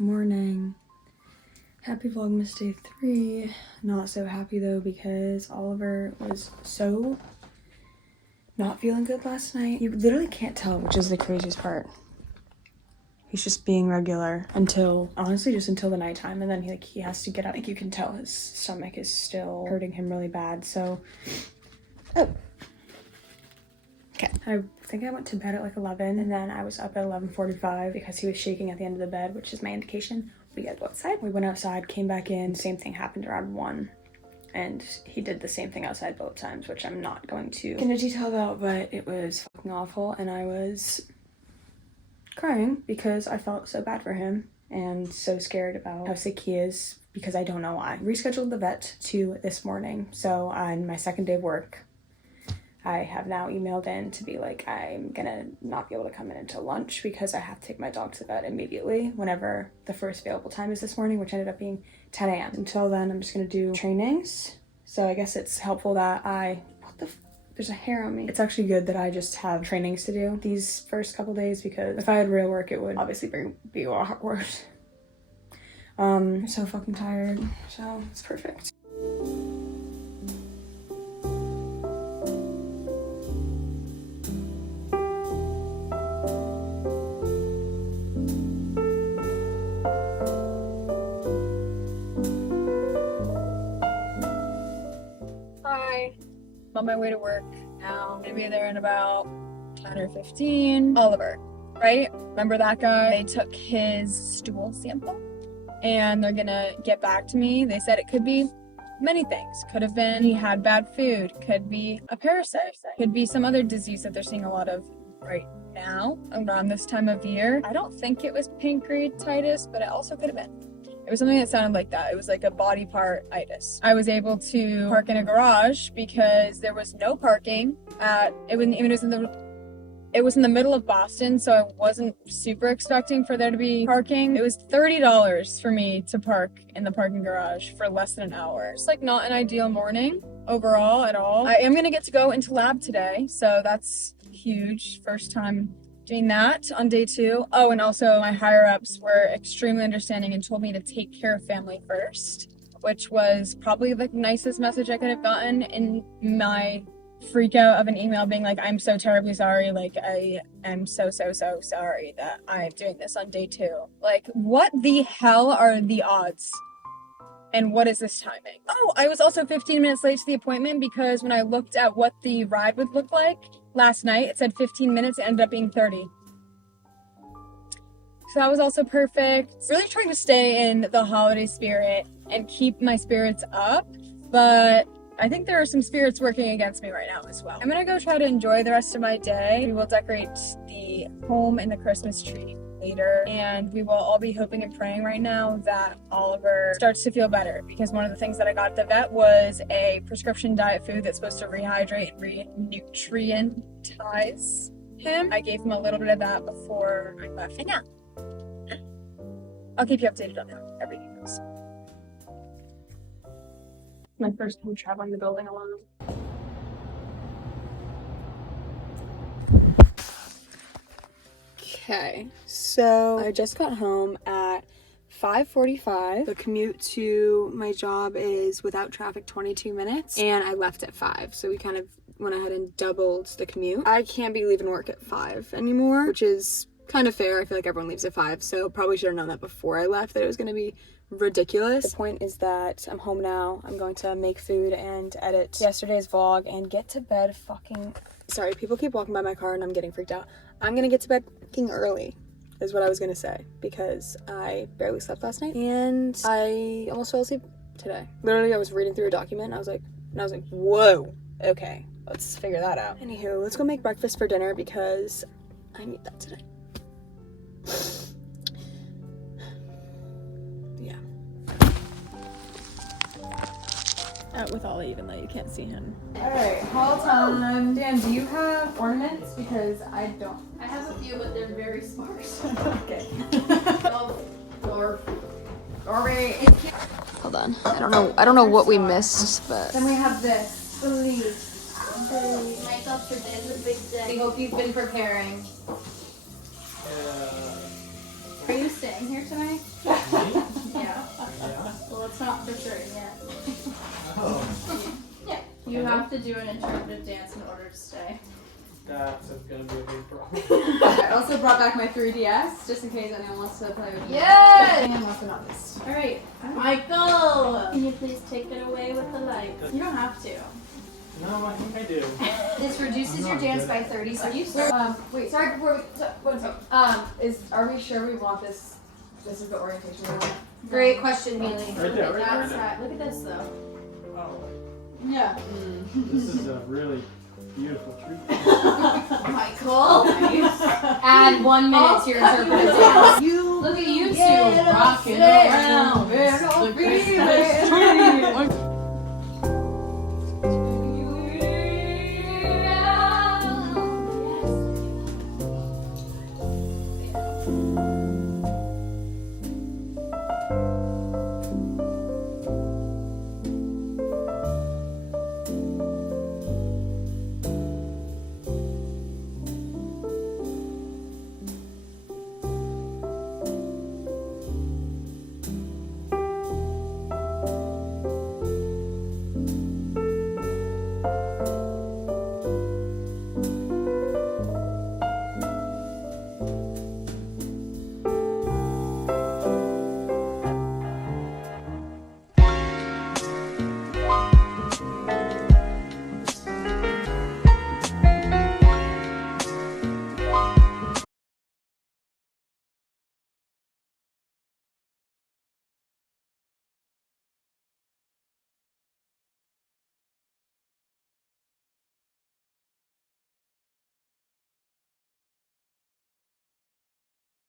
Morning. Happy Vlogmas Day 3. Not so happy though because Oliver was so not feeling good last night. You literally can't tell, which is the craziest part. He's just being regular until, honestly, just until the nighttime, and then he has to get up. Like, you can tell his stomach is still hurting him really bad, so. Oh. Okay. I think I went to bed at like 11, and then I was up at 11:45 because he was shaking at the end of the bed, which is my indication we gotta go outside. We went outside, came back in, same thing happened around 1, and he did the same thing outside both times, which I'm not going to get into detail about, but it was fucking awful, and I was crying because I felt so bad for him and so scared about how sick he is because I don't know why. I rescheduled the vet to this morning, so on my second day of work, I have now emailed in to be like, I'm gonna not be able to come in until lunch because I have to take my dog to the vet immediately whenever the first available time is this morning, which ended up being 10 a.m. Until then, I'm just gonna do trainings. So I guess it's helpful that there's a hair on me. It's actually good that I just have trainings to do these first couple days because if I had real work, it would obviously be a lot worse. I'm so fucking tired, so it's perfect. Hi, I'm on my way to work now. I'm gonna be there in about 10 or 15. Oliver, right? Remember that guy? They took his stool sample and they're gonna get back to me. They said it could be many things. Could have been he had bad food, could be a parasite, could be some other disease that they're seeing a lot of right now around this time of year. I don't think it was pancreatitis, but it also could have been. It was something that sounded like that. It was like a body part itis. I was able to park in a garage because there was no parking at, it was in the middle of Boston, so I wasn't super expecting for there to be parking. It was $30 for me to park in the parking garage for less than an hour. It's like not an ideal morning overall at all. I am gonna get to go into lab today, so that's huge. First time doing that on day 2. Oh, and also my higher ups were extremely understanding and told me to take care of family first, which was probably the nicest message I could have gotten in my freak out of an email being like, I'm so terribly sorry. Like, I am so sorry that I'm doing this on day 2. Like, what the hell are the odds? And what is this timing? Oh, I was also 15 minutes late to the appointment because when I looked at what the ride would look like last night, it said 15 minutes, it ended up being 30. So that was also perfect. Really trying to stay in the holiday spirit and keep my spirits up, but I think there are some spirits working against me right now as well. I'm gonna go try to enjoy the rest of my day. We will decorate the home and the Christmas tree later, and we will all be hoping and praying right now that Oliver starts to feel better, because one of the things that I got at the vet was a prescription diet food that's supposed to rehydrate and re-nutrientize him. I gave him a little bit of that before I left. And yeah, I'll keep you updated on how everything goes. My first time traveling the building alone. Okay, so I just got home at 5:45. The commute to my job is without traffic 22 minutes, and I left at 5, so we kind of went ahead and doubled the commute. I can't be leaving work at 5 anymore, which is kind of fair. I feel like everyone leaves at 5, so probably should have known that before I left, that it was going to be ridiculous. The point is that I'm home now. I'm going to make food and edit yesterday's vlog and get to bed sorry, people keep walking by my car and I'm getting freaked out. I'm gonna get to bed fucking early, is what I was gonna say, because I barely slept last night and I almost fell asleep today. Literally, I was reading through a document and I was like, whoa, okay, let's figure that out. Anywho, let's go make breakfast for dinner because I need that today. Yeah. Out with Ollie, even though you can't see him. Alright, haul time. Dan, do you have ornaments? Because I don't. I have a few, but they're very sparse. Okay. Hold on. I don't know what we missed, but Then we have this. Believe. My thoughts for today's a big day. We hope you've been preparing. Are you sick? staying here tonight? Me? Yeah. Yeah. Well, it's not for sure yet. Oh, Yeah. You have to do an interpretive dance in order to stay. that's gonna be a big problem. I also brought back my 3DS just in case anyone wants to play with me. Yes! And last but not least. All right, Michael. Can you please take it away with the lights? You don't have to. No, I think I do. This reduces I'm your not dance good by at 30 seconds. Wait, sorry, before we, one second. Are we sure we want this? This is the orientation we want? Great question, Mealy. Right there, right That there. side. Look at this though. Oh, Yeah. this is a really beautiful treat. Michael. Add 1 minute to your interpretive dance. Look at you two rocking around. The Christmas